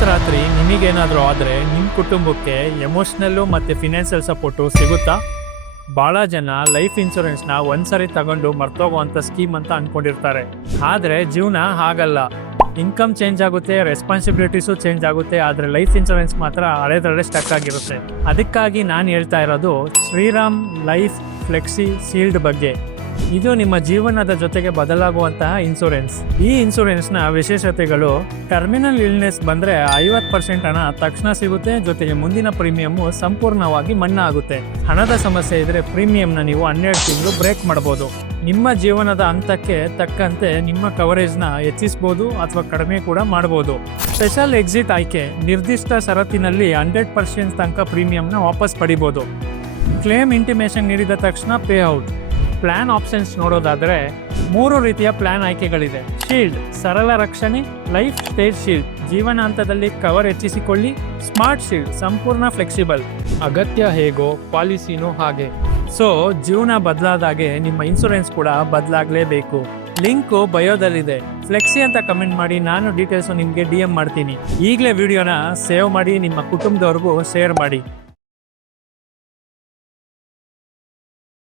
ಇವತ್ತು ರಾತ್ರಿ ನಿಮಗೇನಾದರೂ ಆದರೆ ನಿಮ್ಮ ಕುಟುಂಬಕ್ಕೆ ಎಮೋಷ್ನಲ್ಲು ಮತ್ತು ಫಿನಾನ್ಷಿಯಲ್ ಸಪೋರ್ಟು ಸಿಗುತ್ತಾ? ಭಾಳ ಜನ ಲೈಫ್ ಇನ್ಶೂರೆನ್ಸ್ನ ಒಂದ್ಸರಿ ತಗೊಂಡು ಮರ್ತೋಗುವಂಥ ಸ್ಕೀಮ್ ಅಂತ ಅಂದ್ಕೊಂಡಿರ್ತಾರೆ. ಆದರೆ ಜೀವನ ಹಾಗಲ್ಲ. ಇನ್ಕಮ್ ಚೇಂಜ್ ಆಗುತ್ತೆ, ರೆಸ್ಪಾನ್ಸಿಬಿಲಿಟೀಸು ಚೇಂಜ್ ಆಗುತ್ತೆ, ಆದರೆ ಲೈಫ್ ಇನ್ಶೂರೆನ್ಸ್ ಮಾತ್ರ ಹಳೇದ್ರಲ್ಲೇ ಸ್ಟಕ್ ಆಗಿರುತ್ತೆ. ಅದಕ್ಕಾಗಿ ನಾನು ಹೇಳ್ತಾ ಇರೋದು ಶ್ರೀರಾಮ್ ಲೈಫ್ ಫ್ಲೆಕ್ಸಿ ಶೀಲ್ಡ್ ಬಗ್ಗೆ. ಇದು ನಿಮ್ಮ ಜೀವನದ ಜೊತೆಗೆ ಬದಲಾಗುವಂತಹ ಇನ್ಶೂರೆನ್ಸ್. ಈ ಇನ್ಶೂರೆನ್ಸ್ನ ವಿಶೇಷತೆಗಳು: ಟರ್ಮಿನಲ್ ಇಲ್ನೆಸ್ ಬಂದರೆ 50% ಹಣ ತಕ್ಷಣ ಸಿಗುತ್ತೆ, ಜೊತೆಗೆ ಮುಂದಿನ ಪ್ರೀಮಿಯಮ್ಮು ಸಂಪೂರ್ಣವಾಗಿ ಮನ್ನಾ ಆಗುತ್ತೆ. ಹಣದ ಸಮಸ್ಯೆ ಇದ್ದರೆ ಪ್ರೀಮಿಯಂನ ನೀವು 12 ತಿಂಗಳು ಬ್ರೇಕ್ ಮಾಡ್ಬೋದು. ನಿಮ್ಮ ಜೀವನದ ಹಂತಕ್ಕೆ ತಕ್ಕಂತೆ ನಿಮ್ಮ ಕವರೇಜ್ನ ಹೆಚ್ಚಿಸ್ಬೋದು ಅಥವಾ ಕಡಿಮೆ ಕೂಡ ಮಾಡ್ಬೋದು. ಸ್ಪೆಷಲ್ ಎಕ್ಸಿಟ್ ಆಯ್ಕೆ: ನಿರ್ದಿಷ್ಟ ಷರತ್ತಿನಲ್ಲಿ 100% ತನಕ ಪ್ರೀಮಿಯಂನ ವಾಪಸ್ ಪಡಿಬೋದು. ಕ್ಲೇಮ್ ಇಂಟಿಮೇಷನ್ ನೀಡಿದ ತಕ್ಷಣ ಪೇ ಔಟ್. ಪ್ಲಾನ್ ಆಪ್ಷನ್ಸ್ ನೋಡೋದಾದರೆ 3 ರೀತಿಯ ಪ್ಲಾನ್ ಆಯ್ಕೆಗಳಿದೆ. ಶೀಲ್ಡ್ ಸರಳ ರಕ್ಷಣೆ, ಲೈಫ್ ಸ್ಟೇಜ್ ಶೀಲ್ಡ್ ಜೀವನ ಹಂತದಲ್ಲಿ ಕವರ್ ಹೆಚ್ಚಿಸಿಕೊಳ್ಳಿ, ಸ್ಮಾರ್ಟ್ ಶೀಲ್ಡ್ ಸಂಪೂರ್ಣ ಫ್ಲೆಕ್ಸಿಬಲ್, ಅಗತ್ಯ ಹೇಗೋ ಪಾಲಿಸಿನೂ ಹಾಗೆ. ಸೊ ಜೀವನ ಬದಲಾದಾಗೆ ನಿಮ್ಮ ಇನ್ಶೂರೆನ್ಸ್ ಕೂಡ ಬದಲಾಗಲೇಬೇಕು. ಲಿಂಕು ಬಯೋದಲ್ಲಿದೆ. ಫ್ಲೆಕ್ಸಿ ಅಂತ ಕಮೆಂಟ್ ಮಾಡಿ, ನಾನು ಡೀಟೇಲ್ಸು ನಿಮಗೆ DM ಮಾಡ್ತೀನಿ. ಈಗಲೇ ವಿಡಿಯೋನ ಸೇವ್ ಮಾಡಿ ನಿಮ್ಮ ಕುಟುಂಬದವ್ರಿಗೂ ಶೇರ್ ಮಾಡಿ.